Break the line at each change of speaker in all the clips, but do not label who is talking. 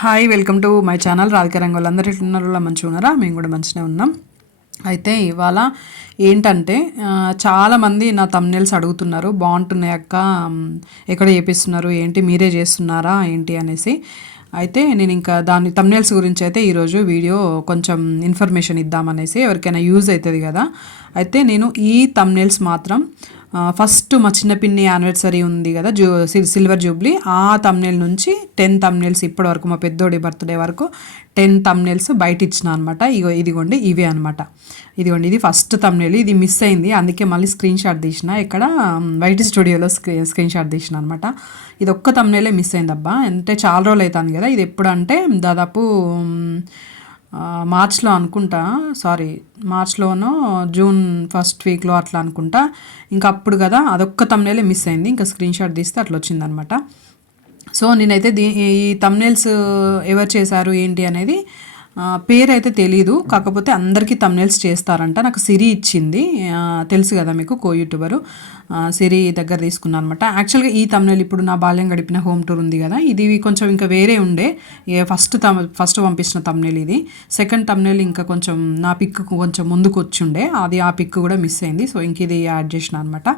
Hi welcome to my channel Radhika రంగులు అందరు ఎట్లున్నారో మంచిగా ఉన్నారా? మేము కూడా మంచిగా ఉన్నాం. అయితే ఇవాళ ఏంటంటే చాలామంది నా తమ్నెల్స్ అడుగుతున్నారు. బాగుంటున్నాయి అక్క ఎక్కడ చేపిస్తున్నారు? ఏంటి? మీరే చేస్తున్నారా? ఏంటి? అనేసి. అయితే నేను ఇంకా దాని తమ్నెల్స్ గురించి అయితే ఈరోజు వీడియో కొంచెం ఇన్ఫర్మేషన్ ఇద్దామనేసి ఎవరికైనా యూజ్ అవుతుంది కదా. అయితే నేను ఈ తమ్నెల్స్ మాత్రం ఫస్ట్ మా చిన్న పిన్ని యానివర్సరీ ఉంది కదా జూ సిల్వర్ జూబ్లీ ఆ తమ్నెల్ నుంచి టెన్ తమ్నేల్స్ ఇప్పటి వరకు మా పెద్దోడి బర్త్డే వరకు టెన్ తమ్నెల్స్ బయట ఇచ్చిన అనమాట ఇగో ఇదిగోండి ఇవే అనమాట ఇదిగోండి ఇది ఫస్ట్ తమ్నెల్ ఇది మిస్ అయింది. అందుకే మళ్ళీ స్క్రీన్ షాట్ తీసిన. ఇక్కడ వైట్ స్టూడియోలో స్క్రీ స్క్రీన్ షాట్ తీసిన అనమాట ఇది ఒక్క తమ్నేలే మిస్ అయింది అబ్బా అంటే చాలా రోజులు అవుతుంది కదా. ఇది ఎప్పుడంటే దాదాపు మార్చ్లో అనుకుంటా సారీ మార్చ్లోనో జూన్ ఫస్ట్ వీక్లో అట్లా అనుకుంటా. ఇంకా అప్పుడు కదా అదొక్క తమ్నేలే మిస్ అయింది. ఇంకా స్క్రీన్ షాట్ తీస్తే అట్లా వచ్చిందనమాట. సో నేనైతే దీ ఈ తమ్నేల్స్ ఎవరు చేశారు ఏంటి అనేది పేరైతే తెలీదు. కాకపోతే అందరికీ తమ్నేల్స్ చేస్తారంట. నాకు సిరి ఇచ్చింది. తెలుసు కదా మీకు కో యూట్యూబరు. సిరి దగ్గర తీసుకున్నాను అనమాట యాక్చువల్గా ఈ తమ్నేల్ ఇప్పుడు నా బాల్యం గడిపిన హోమ్ టూర్ ఉంది కదా. ఇది కొంచెం ఇంకా వేరే ఉండే. ఫస్ట్ తమ్ ఫస్ట్ పంపించిన తమ్నేల్ ఇది. సెకండ్ తమ్నేల్ ఇంకా కొంచెం నా పిక్ కొంచెం ముందుకు వచ్చి ఉండే. అది ఆ పిక్ కూడా మిస్ అయింది. సో ఇంక ఇది యాడ్ చేసిన అనమాట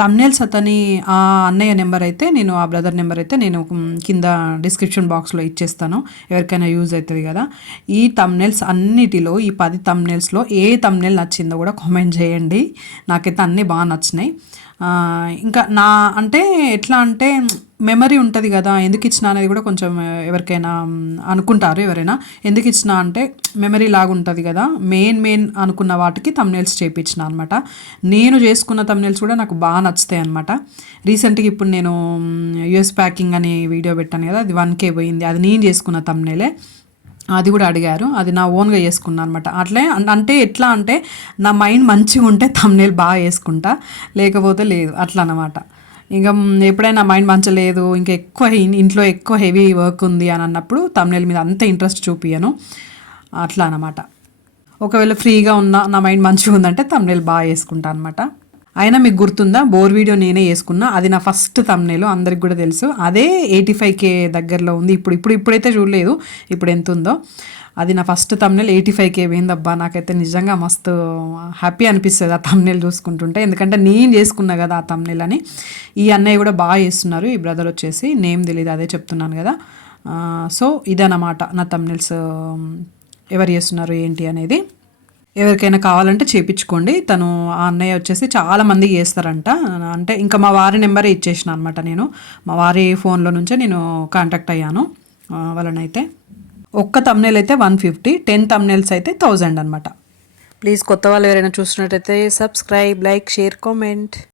తమ్నేల్స్ అతని ఆ అన్నయ్య నెంబర్ అయితే నేను ఆ బ్రదర్ నెంబర్ అయితే నేను కింద డిస్క్రిప్షన్ బాక్స్లో ఇచ్చేస్తాను. ఎవరికైనా యూజ్ అవుతుంది కదా. ఈ తమ్నేల్స్ అన్నిటిలో ఈ పది తమ్నేల్స్లో ఏ తమ్నేల్ నచ్చిందో కూడా కామెంట్ చేయండి. నాకైతే అన్నీ బాగా నచ్చినాయి. ఇంకా నా అంటే ఎట్లా అంటే మెమరీ ఉంటుంది కదా ఎందుకు ఇచ్చిన అనేది కూడా కొంచెం ఎవరికైనా అనుకుంటారు ఎవరైనా. ఎందుకు ఇచ్చిన అంటే మెమరీ లాగా ఉంటుంది కదా మెయిన్ మెయిన్ అనుకున్న వాటికి తమ్నేల్స్ చేయించిన అనమాట నేను చేసుకున్న తమ్నేల్స్ కూడా నాకు బాగా నచ్చుతాయి అనమాట రీసెంట్గా ఇప్పుడు నేను యుఎస్ ప్యాకింగ్ అని వీడియో పెట్టాను కదా అది వన్ కే పోయింది. అది నేను చేసుకున్న తమ్నేలే అది కూడా అడిగారు. అది నా ఓన్గా చేసుకున్నాను అనమాట అట్లే అంటే ఎట్లా అంటే నా మైండ్ మంచిగా ఉంటే తమ్నేల్ బాగా వేసుకుంటా. లేకపోతే లేదు. అట్లా అనమాట ఇంకా ఎప్పుడైనా మైండ్ మంచలేదు లేదు ఇంకా ఎక్కువ ఇంట్లో ఎక్కువ హెవీ వర్క్ ఉంది అని అన్నప్పుడు తమ్నేల్ మీద అంత ఇంట్రెస్ట్ చూపియను అట్లా అనమాట ఒకవేళ ఫ్రీగా ఉన్నా నా మైండ్ మంచిగా ఉందంటే తమ్నేల్ బాగా వేసుకుంటా అనమాట అయినా మీకు గుర్తుందా? బోర్ వీడియో నేనే వేసుకున్నా అది నా ఫస్ట్ తమ్నేల్ అందరికి కూడా తెలుసు. అదే ఎయిటీ ఫైవ్ కే దగ్గరలో ఉంది. ఇప్పుడు ఇప్పుడు ఇప్పుడైతే చూడలేదు. ఇప్పుడు ఎంత ఉందో. అది నా first thumbnail eighty five K పోయిందబ్బా నాకైతే నిజంగా మస్తు హ్యాపీ అనిపిస్తుంది ఆ తమ్నేల్ చూసుకుంటుంటే. ఎందుకంటే నేను చేసుకున్నా కదా ఆ తమ్నేల్ అని. ఈ అన్నయ్య కూడా బాగా చేస్తున్నారు. ఈ బ్రదర్ వచ్చేసి నేమ్ తెలియదు అదే చెప్తున్నాను కదా. సో ఇదన్నమాట నా తమ్నేల్స్ ఎవరు చేస్తున్నారు ఏంటి అనేది. ఎవరికైనా కావాలంటే చేపించుకోండి. తను ఆ అన్నయ్య వచ్చేసి చాలా మంది చేస్తారంట. అంటే ఇంకా మా వారి నెంబరే ఇచ్చేసిన అనమాట నేను. మా వారి ఫోన్లో నుంచే నేను కాంటాక్ట్ అయ్యాను వాళ్ళనైతే. ఒక్క తమ్నేల్ అయితే వన్ ఫిఫ్టీ టెన్ తమ్నేల్స్ అయితే థౌజండ్ అనమాట ప్లీజ్ కొత్త వాళ్ళు ఎవరైనా చూసినట్టయితే సబ్స్క్రైబ్ లైక్ షేర్ కామెంట్.